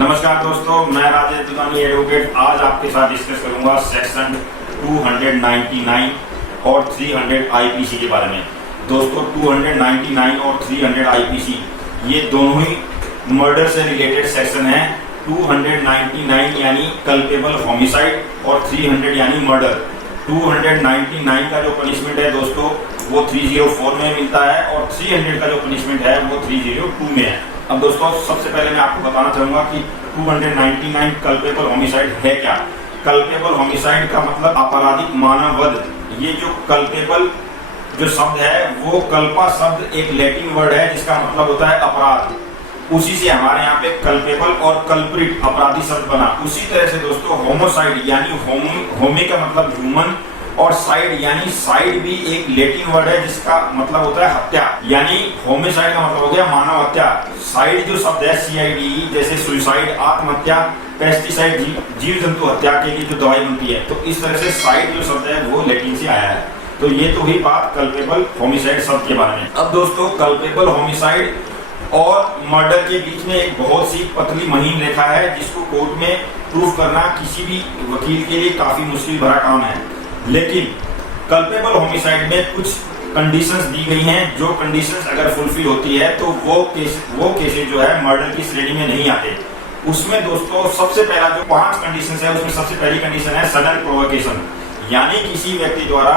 नमस्कार दोस्तों, मैं राजेश दुकानी एडवोकेट आज आपके साथ डिस्कस करूंगा सेक्शन 299 और 300 आईपीसी के बारे में। दोस्तों 299 और 300 आईपीसी ये दोनों ही मर्डर से रिलेटेड सेक्शन है। 299 यानी कल्पेबल होमिसाइड और 300 यानी मर्डर। 299 का जो पनिशमेंट है दोस्तों वो 304 में मिलता है और 300 का जो पनिशमेंट है वो 302 में है। अब दोस्तों सबसे पहले मैं आपको बताना चाहूंगा कि 299 कल्पेबल होमिसाइड है क्या। कल्पेबल होमिसाइड का मतलब आपराधिक मानव वध। ये जो कल्पेबल जो शब्द है वो कल्पा शब्द एक लैटिन वर्ड है जिसका मतलब होता है अपराध। उसी से हमारे यहाँ पे कल्पेबल और कल्प्रिट अपराधी शब्द बना। उसी तरह से दोस्तों होमोसाइड यानी होमे का मतलब ह्यूमन और साइड यानी साइड भी एक लैटिन वर्ड है जिसका मतलब होता है हत्या। यानी होमिसाइड का मतलब हो गया मानव हत्या। साइड जो शब्द है CID जैसे सुसाइड आत्महत्या, पेस्टिसाइड जीव जंतु हत्या के लिए जो दवाई बनती है, तो इस तरह से साइड जो शब्द है वो लैटिन से आया है। तो ये तो हुई बात कल्पेबल होमिसाइड शब्द के बारे में। अब दोस्तों कल्पेबल होमिसाइड और मर्डर के बीच में एक बहुत सी पतली मुहिम रेखा है जिसको कोर्ट में प्रूफ करना किसी भी वकील के लिए काफी मुश्किल भरा काम है। लेकिन कल्पेबल होमिसाइड में कुछ कंडीशंस दी गई हैं, जो कंडीशंस अगर फुलफिल होती है तो वो केसेस जो है मर्डर की श्रेणी में नहीं आते। उसमें दोस्तों सबसे पहला जो 5 कंडीशंस है उसमें सबसे पहली कंडीशन है सडन प्रोवोकेशन। यानी किसी व्यक्ति द्वारा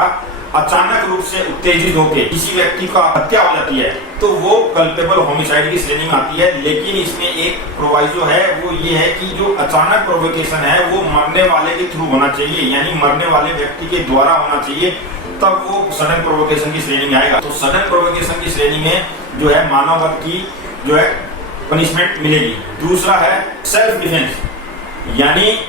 अचानक रूप से उत्तेजित होकर किसी व्यक्ति का हत्या हो जाती है तो वो कल्पेबल होमिसाइड की श्रेणी में आती है। लेकिन इसमें एक प्रोवाइजो है, वो ये है कि जो अचानक प्रोवोकेशन है वो मरने वाले के थ्रू होना चाहिए, यानी मरने वाले व्यक्ति के द्वारा होना चाहिए, तब वो सडन प्रोवोकेशन की श्रेणी में आएगा। तो सडन प्रोवोकेशन की श्रेणी में जो है मानव वध की जो है पनिशमेंट मिलेगी। दूसरा है सेल्फ डिफेंस, यानी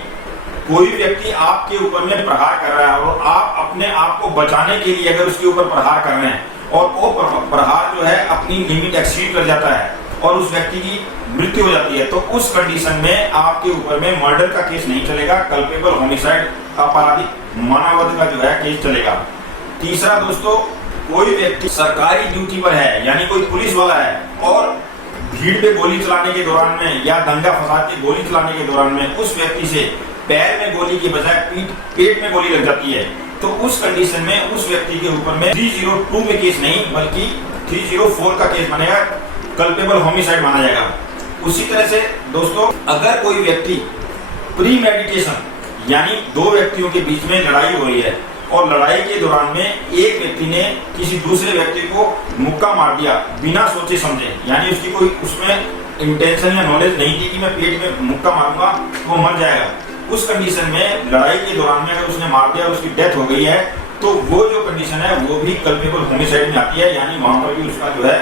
कोई व्यक्ति आपके ऊपर में प्रहार कर रहा है और आप अपने आप को बचाने के लिए अगर उसके ऊपर प्रहार कर रहे हैं और वो प्रहार जो है अपनी लिमिट एक्सीड कर जाता है और उस व्यक्ति की मृत्यु हो जाती है, तो उस कंडीशन में आपके ऊपर में मर्डर का केस नहीं चलेगा, कल्पेबल होमिसाइड आपराधिक मानव वध का जो है केस चलेगा। तीसरा दोस्तों, कोई व्यक्ति सरकारी ड्यूटी पर है यानी कोई पुलिस वाला है और भीड़ पे गोली चलाने के दौरान में या दंगा फसाद के गोली चलाने के दौरान में उस व्यक्ति से पैर में गोली के बजाय पेट में गोली लग जाती है, तो उस कंडीशन में उस व्यक्ति के ऊपर में 302 में केस नहीं बल्कि 304 का केस बनेगा, कल्पेबल होमिसाइड माना जाएगा। उसी तरह से दोस्तों अगर कोई व्यक्ति प्री मेडिटेशन यानी 2 व्यक्तियों के बीच में लड़ाई हो रही है और लड़ाई के दौरान में एक व्यक्ति ने किसी दूसरे व्यक्ति को मुक्का मार दिया बिना सोचे समझे, यानी उसकी कोई उसमें इंटेंशन या नॉलेज नहीं थी कि मैं पेट में मुक्का मारूंगा तो वो मर जाएगा, उस कंडीशन में लड़ाई के दौरान में अगर उसने मार दिया और उसकी डेथ हो गई है तो वो जो कंडीशन है वो भी कल्पेबल होमिसाइड में आती है, यानी वहां पर भी उसका जो है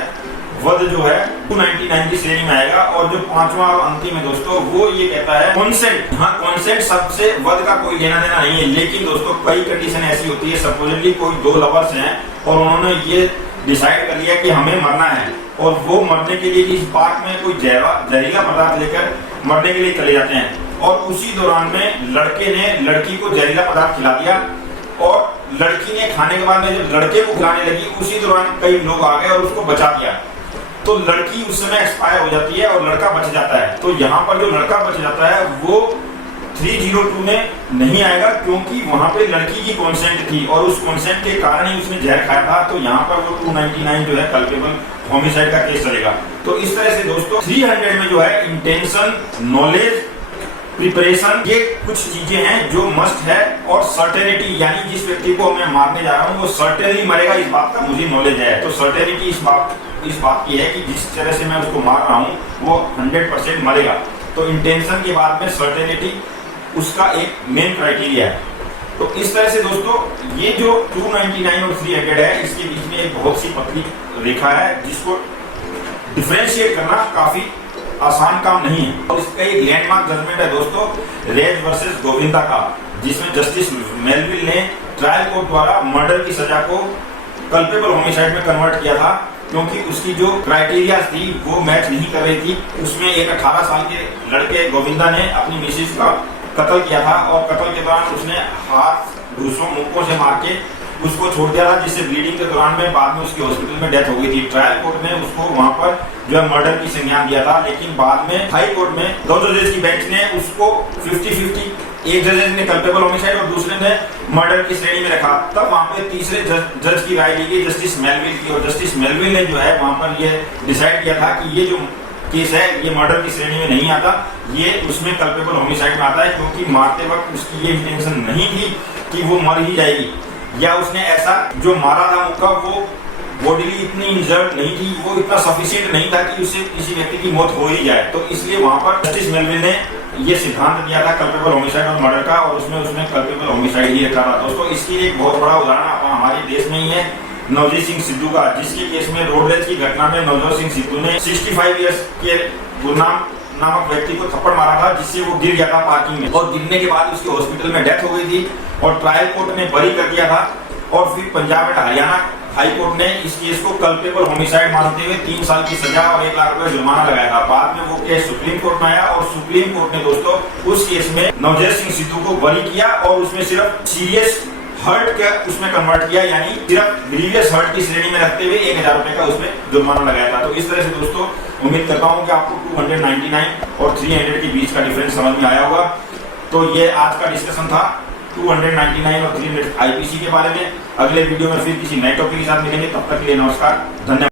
वध जो है 299 की श्रेणी में आएगा। और जो 5वां और अंतिम है दोस्तों वो ये कहता है कॉन्सेंट। हाँ, कॉन्सेंट शब्द से वध का कोई लेना देना नहीं है, लेकिन दोस्तों कई कंडीशन ऐसी होती है, सपोजिटली कोई 2 लवर्स हैं और उन्होंने ये डिसाइड कर लिया कि हमें मरना है और वो मरने के लिए इस पार्क में कोई जहरीला पदार्थ लेकर मरने के लिए चले जाते हैं और उसी दौरान में लड़के ने लड़की को जहरीला पदार्थ खिला दिया और लड़की ने खाने के बाद में जब लड़के को खिलाने लगी उसी दौरान कई लोग आ गए और उसको बचा दिया, तो लड़की उस समय एक्सपायर हो जाती है और लड़का बच जाता है। तो यहाँ पर जो लड़का बच जाता है वो 302 में नहीं आएगा क्योंकि वहां पे लड़की की कॉन्सेंट थी और उस कॉन्सेंट के कारण ही उसने जहर खाया था, तो यहाँ पर वो 299 जो है कल्पेबल होमिसाइड का केस चलेगा। तो इस तरह से दोस्तों 300 में जो है इंटेंशन, नॉलेज, प्रिपरेशन, ये कुछ चीजें हैं जो मस्ट है, और सर्टेनिटी यानी जिस व्यक्ति को मैं मारने जा रहा हूँ वो सर्टेनली मरेगा इस बात का मुझे नॉलेज है। तो सर्टेनिटी इस बात की है कि जिस तरह से मैं उसको मार रहा हूँ वो 100% मरेगा। तो इंटेंशन के बाद में सर्टेनिटी उसका एक मेन क्राइटेरिया है। तो इस तरह से दोस्तों ये जो 299 और 300 है इसके बीच में एक बहुत सी पतली रेखा है जिसको डिफरेंशिएट करना काफी आसान काम नहीं है। और इसका एक लैंडमार्क जजमेंट है दोस्तों रेज वर्सेस गोविंदा का, जिसमें जस्टिस मेलविल ने ट्रायल कोर्ट द्वारा मर्डर की सजा को कल्पेबल होमिसाइड में कन्वर्ट किया था क्योंकि उसकी जो क्राइटेरिया थी वो मैच नहीं कर रही थी। उसमें एक 18 साल के लड़के गोविंदा ने अपनी मिसेज का कत्ल किया था और कत्ल के दौरान उसने हाथ दूसरों मुक्कों से मार के उसको छोड़ दिया था, जिससे ब्लीडिंग के दौरान में बाद में उसकी हॉस्पिटल में डेथ हो गई थी। ट्रायल कोर्ट ने उसको वहां पर जो है मर्डर की संज्ञान दिया था, लेकिन बाद में हाई कोर्ट में 2 जजेस की बेंच ने उसको 50-50, एक जज ने कल्पेबल होमिसाइड और दूसरे ने मर्डर की श्रेणी में रखा। तब वहां पे तीसरे जज की राय ली गई, जस्टिस मेलविल की, और जस्टिस मेलविल ने जो है वहां पर ये डिसाइड किया था कि ये जो केस है ये मर्डर की श्रेणी में नहीं आता, ये उसमें कल्पेबल होमिसाइड में आता है, क्योंकि मारते वक्त उसकी ये इंटेंशन नहीं थी कि वो मर ही जाएगी, या उसने ऐसा जो मारा था मुक्का वो बॉडीली इतनी इंजर्ड नहीं थी, वो इतना सफिशिएंट नहीं था कि उससे किसी व्यक्ति की मौत हो ही जाए। तो इसलिए वहां पर जस्टिस मेलविल ने ये सिद्धांत दिया था कल्पेबल होमिसाइड और मर्डर का, और उसने कल्पेबल होमिसाइड ही रखा था। दोस्तों इसकी एक बहुत बड़ा उदाहरण हमारे देश में ही है, नवजीत सिंह सिद्धू का, जिसके केस में रोड रेज की घटना में नवजोत सिंह सिद्धू ने 65 ईयर्स के गुरनाम नामक व्यक्ति को थप्पड़ मारा था, जिससे वो गिर गया था पार्किंग में, और गिरने के बाद उसके हॉस्पिटल में डेथ हो गई थी, और ट्रायल कोर्ट ने बरी कर दिया था। और फिर Punjab and Haryana high court ने इस केस को कल्पेबल होमिसाइड मानते हुए 3 साल की सजा और 1 लाख रुपए जुर्माना लगाया था। बाद में वो केस सुप्रीम कोर्ट में आया, और सुप्रीम कोर्ट ने दोस्तों उस केस में नवजोत सिंह सिद्धू को बरी किया, और उसमें सिर्फ सीरियस हर्ट का उसमें कन्वर्ट किया, यानी सिर्फ ग्रीवियस हर्ट की श्रेणी में रखते हुए 1000 रुपए का उसमें जुर्माना लगाया था। तो इस तरह से दोस्तों उम्मीद करता हूं कि आपको 299 और 300 के बीच का डिफरेंस समझ में आया होगा। तो ये आज का डिस्कशन था 299 और 300 आईपीसी के बारे में। अगले वीडियो में फिर किसी नए टॉपिक के साथ मिलेंगे, तब तक के लिए नमस्कार, धन्यवाद।